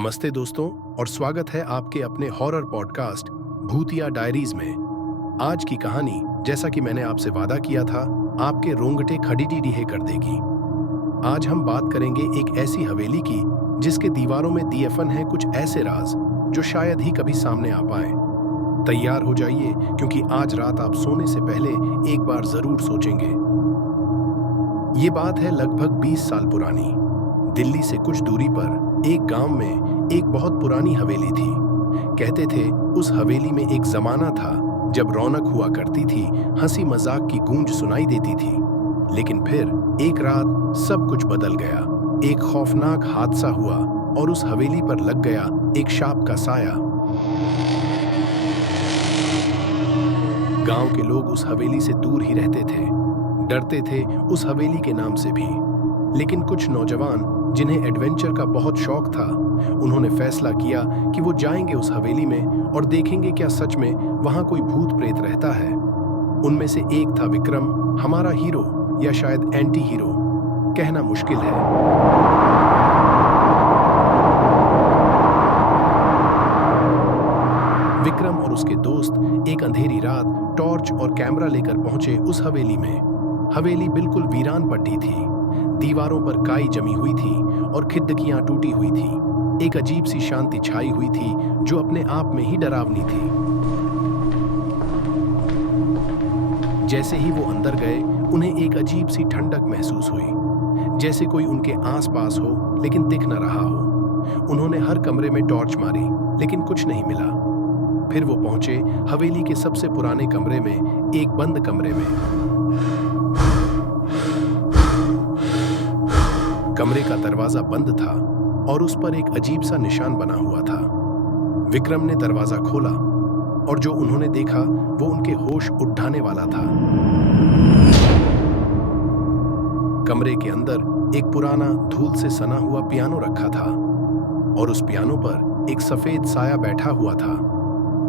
नमस्ते दोस्तों और स्वागत है आपके अपने हॉरर पॉडकास्ट भूतिया डायरीज में। आज की कहानी, जैसा कि मैंने आपसे वादा किया था, आपके रोंगटे खड़ीडीडीहे कर देगी। आज हम बात करेंगे एक ऐसी हवेली की जिसके दीवारों में दफन है कुछ ऐसे राज जो शायद ही कभी सामने आ पाए। तैयार हो जाइए क्योंकि आज रात आप सोने से पहले एक बार जरूर सोचेंगे। ये बात है लगभग 20 साल पुरानी। दिल्ली से कुछ दूरी पर एक गांव में एक बहुत पुरानी हवेली थी। कहते थे उस हवेली में एक जमाना था जब रौनक हुआ करती थी, हंसी मजाक की गूंज सुनाई देती थी। लेकिन फिर एक रात सब कुछ बदल गया। एक खौफनाक हादसा हुआ और उस हवेली पर लग गया एक शाप का साया। गांव के लोग उस हवेली से दूर ही रहते थे, डरते थे उस हवेली के नाम से भी। लेकिन कुछ नौजवान जिन्हें एडवेंचर का बहुत शौक था, उन्होंने फैसला किया कि वो जाएंगे उस हवेली में और देखेंगे क्या सच में वहां कोई भूत प्रेत रहता है। उनमें से एक था विक्रम, हमारा हीरो या शायद एंटी हीरो, कहना मुश्किल है। विक्रम और उसके दोस्त एक अंधेरी रात टॉर्च और कैमरा लेकर पहुंचे उस हवेली में। हवेली बिल्कुल वीरान पट्टी थी। दीवारों पर काई जमी हुई थी और खिड़कियां टूटी हुई थी। एक अजीब सी शांति छाई हुई थी जो अपने आप में ही डरावनी थी। जैसे ही वो अंदर गए, उन्हें एक अजीब सी ठंडक महसूस हुई, जैसे कोई उनके आसपास हो लेकिन दिख न रहा हो। उन्होंने हर कमरे में टॉर्च मारी लेकिन कुछ नहीं मिला। फिर वो पहुंचे हवेली के सबसे पुराने कमरे में, एक बंद कमरे में। कमरे का दरवाजा बंद था और उस पर एक अजीब सा निशान बना हुआ था। विक्रम ने दरवाजा खोला और जो उन्होंने देखा वो उनके होश उठाने वाला था। कमरे के अंदर एक पुराना धूल से सना हुआ पियानो रखा था और उस पियानो पर एक सफेद साया बैठा हुआ था।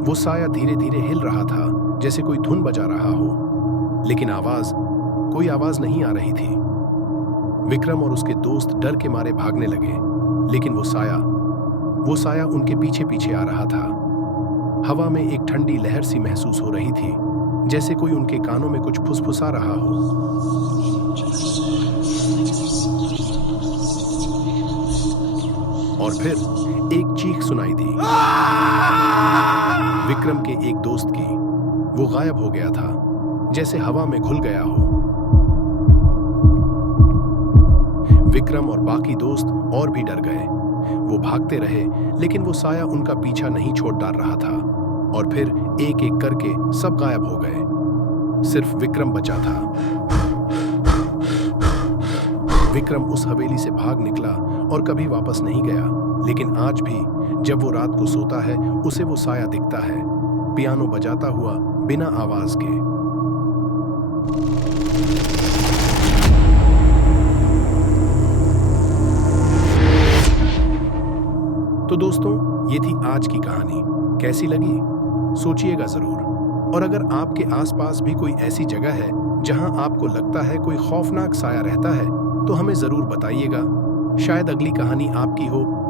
वो साया धीरे धीरे हिल रहा था, जैसे कोई धुन बजा रहा हो, लेकिन कोई आवाज नहीं आ रही थी। विक्रम और उसके दोस्त डर के मारे भागने लगे, लेकिन वो साया उनके पीछे पीछे आ रहा था। हवा में एक ठंडी लहर सी महसूस हो रही थी, जैसे कोई उनके कानों में कुछ फुसफुसा रहा हो। और फिर एक चीख सुनाई दी, विक्रम के एक दोस्त की। वो गायब हो गया था, जैसे हवा में घुल गया हो। विक्रम और बाकी दोस्त और भी डर गए। वो भागते रहे, लेकिन वो साया उनका पीछा नहीं छोड़ डाल रहा था। और फिर एक एक करके सब गायब हो गए, सिर्फ विक्रम बचा था। विक्रम उस हवेली से भाग निकला और कभी वापस नहीं गया। लेकिन आज भी जब वो रात को सोता है, उसे वो साया दिखता है, पियानो बजाता हुआ बिना आवाज के। तो दोस्तों, ये थी आज की कहानी। कैसी लगी सोचिएगा जरूर। और अगर आपके आसपास भी कोई ऐसी जगह है जहां आपको लगता है कोई खौफनाक साया रहता है, तो हमें जरूर बताइएगा। शायद अगली कहानी आपकी हो